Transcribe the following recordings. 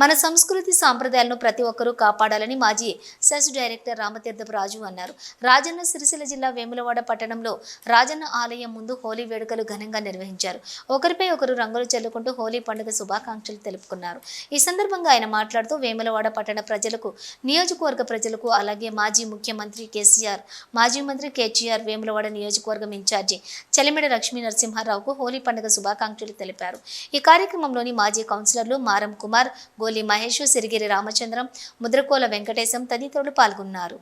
మన సంస్కృతి సాంప్రదాయాలను ప్రతి ఒక్కరూ కాపాడాలని మాజీ సెస్ డైరెక్టర్ రామతీర్థపు రాజు అన్నారు. రాజన్న సిరిసిల్ల జిల్లా వేములవాడ పట్టణంలో రాజన్న ఆలయం ముందు హోలీ వేడుకలు ఘనంగా నిర్వహించారు. ఒకరిపై ఒకరు రంగులు చల్లుకుంటూ హోలీ పండుగ శుభాకాంక్షలు తెలుపుకున్నారు. ఈ సందర్భంగా ఆయన మాట్లాడుతూ వేములవాడ పట్టణ ప్రజలకు నియోజకవర్గ ప్రజలకు అలాగే మాజీ ముఖ్యమంత్రి కేసీఆర్ మాజీ మంత్రి కేటీఆర్ వేములవాడ నియోజకవర్గం ఇన్ఛార్జి చలిమిడ లక్ష్మీ నరసింహారావుకు హోలీ పండుగ శుభాకాంక్షలు తెలిపారు. ఈ కార్యక్రమంలోని మాజీ కౌన్సిలర్లు మారం కుమార్ గోలి మహేష్ సిరిగిరి రామచంద్రం ముద్రకోల వెంకటేశం తదితరులు పాల్గొన్నారు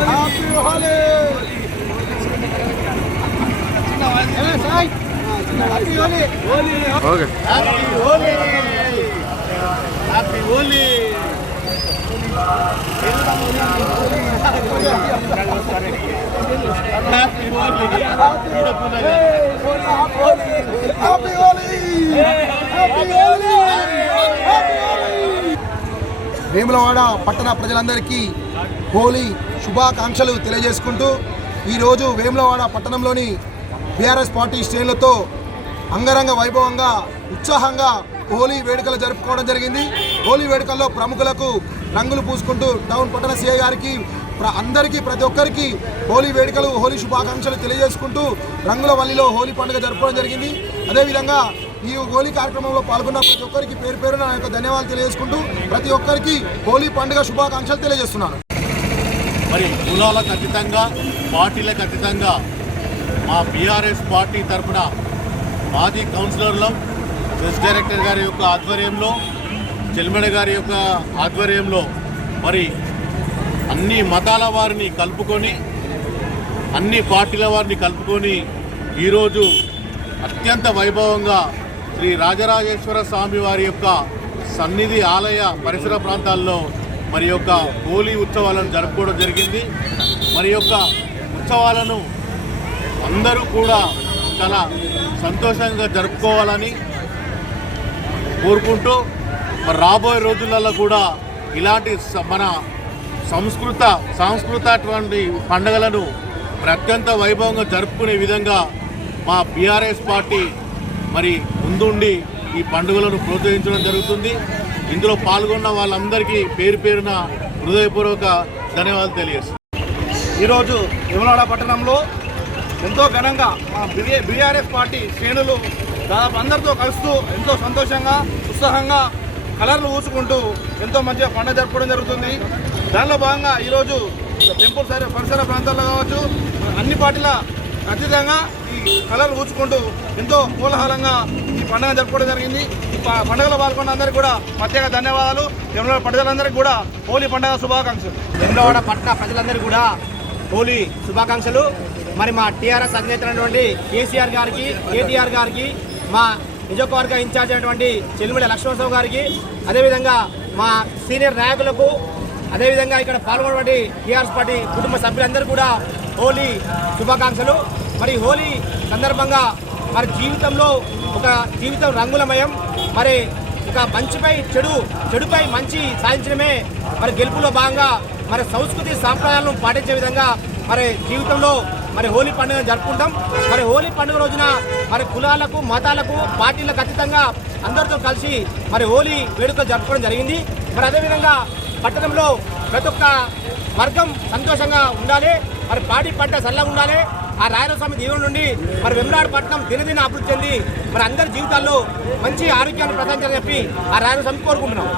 Happy Holi! Happy Holi Holi okay happy Holi happy Holi happy Holi happy Holi happy Holi Vemulawada పట్టణ ప్రజలందరికీ హోలీ శుభాకాంక్షలు తెలియజేసుకుంటూ ఈరోజు వేములవాడ పట్టణంలోని బీఆర్ఎస్ పార్టీ శ్రేణులతో అంగరంగ వైభవంగా ఉత్సాహంగా హోలీ వేడుకలు జరుపుకోవడం జరిగింది. హోలీ వేడుకల్లో ప్రముఖులకు రంగులు పూసుకుంటూ టౌన్ పట్టణ సీఐ గారికి ప్ర- అందరికీ ప్రతి ఒక్కరికి హోలీ వేడుకలు హోలీ శుభాకాంక్షలు తెలియజేసుకుంటూ రంగుల వల్లిలో హోలీ పండుగ జరుపుకోవడం జరిగింది. అదేవిధంగా ఈ హోలీ కార్యక్రమంలో పాల్గొన్న ప్రతి ఒక్కరికి పేరు పేరున నా యొక్క ధన్యవాదాలు తెలియజేసుకుంటూ ప్రతి ఒక్కరికి హోలీ పండుగ శుభాకాంక్షలు తెలియజేస్తున్నాను. మరి కులాలకు అతీతంగా పార్టీలకు అతీతంగా మా బీఆర్ఎస్ పార్టీ తరఫున మాజీ కౌన్సిలర్లం ప్రెస్ డైరెక్టర్ గారి యొక్క ఆధ్వర్యంలో చెల్మడ గారి యొక్క ఆధ్వర్యంలో మరి అన్ని మతాల వారిని కలుపుకొని అన్ని పార్టీల వారిని కలుపుకొని ఈరోజు అత్యంత వైభవంగా శ్రీ రాజరాజేశ్వర స్వామి వారి యొక్క సన్నిధి ఆలయ పరిసర ప్రాంతాల్లో మరి యొక్క హోలీ ఉత్సవాలను జరుపుకోవడం జరిగింది. మరి యొక్క ఉత్సవాలను అందరూ కూడా చాలా సంతోషంగా జరుపుకోవాలని కోరుకుంటూ మరి రాబోయే రోజులలో కూడా ఇలాంటి మన సంస్కృత సాంస్కృతటువంటి పండుగలను ప్రత్యంత అత్యంత వైభవంగా జరుపుకునే విధంగా మా బీఆర్ఎస్ పార్టీ మరి ముందుండి ఈ పండుగలను ప్రోత్సహించడం జరుగుతుంది. ఇందులో పాల్గొన్న వాళ్ళందరికీ పేరు పేరున హృదయపూర్వక ధన్యవాదాలు తెలియజేస్తాను ఈరోజు విమలాడ పట్టణంలో ఎంతో ఘనంగా మా బిఏ బీఆర్ఎస్ పార్టీ శ్రేణులు దాదాపు అందరితో కలుస్తూ ఎంతో సంతోషంగా ఉత్సాహంగా కలర్లు ఊసుకుంటూ ఎంతో మంచిగా పండుగ జరుపుకోవడం జరుగుతుంది. దానిలో భాగంగా ఈరోజు టెంపుల్ సైడ్ పరిసర ప్రాంతాల్లో కావచ్చు అన్ని పార్టీల అతీతంగా ఈ కళలు ఊచుకుంటూ ఎంతో కోలాహలంగా ఈ పండుగ జరుపుకోవడం జరిగింది. ఈ పండుగలో పాల్గొన్న అందరికీ కూడా ప్రత్యేక ధన్యవాదాలు. ఎమ్మెల్యే ప్రజలందరికీ కూడా హోలీ పండుగ శుభాకాంక్షలు. ఎమ్మెల్యేవాడ పట్టణ ప్రజలందరికీ కూడా హోలీ శుభాకాంక్షలు. మరి మా టీఆర్ఎస్ అధినేతమైనటువంటి కేసీఆర్ గారికి కేటీఆర్ గారికి మా నియోజకవర్గ ఇన్ఛార్జ్ అయినటువంటి చెల్లిమిడి లక్ష్మణరావు గారికి అదేవిధంగా మా సీనియర్ నాయకులకు అదేవిధంగా ఇక్కడ పాల్గొన్నటువంటి టీఆర్ఎస్ పార్టీ కుటుంబ సభ్యులందరూ కూడా హోలీ శుభాకాంక్షలు. మరి హోలీ సందర్భంగా మరి జీవితంలో ఒక జీవితం రంగులమయం మరి ఇక మంచిపై చెడు చెడుపై మంచి సాధించడమే మరి గెలుపులో భాగంగా మరి సంస్కృతి సాంప్రదాయాలను పాటించే విధంగా మరి జీవితంలో మరి హోలీ పండుగ జరుపుకుంటాం. మరి హోలీ పండుగ రోజున మరి కులాలకు మతాలకు పార్టీలకు అతీతంగా అందరితో కలిసి మరి హోలీ వేడుకలు జరుపుకోవడం జరిగింది. మరి అదేవిధంగా పట్టణంలో ప్రతి ఒక్క వర్గం సంతోషంగా ఉండాలి. మరి పాడి పంట చల్లగా ఉండాలి. ఆ రాయలస్వామి దీవుల నుండి మరి వెమ్రాడు పట్టణం దినదిన అభివృద్ధి చెంది మరి అందరి జీవితాల్లో మంచి ఆరోగ్యాన్ని ప్రసాదించాలని చెప్పి ఆ రాయలస్వామి కోరుకుంటున్నాం.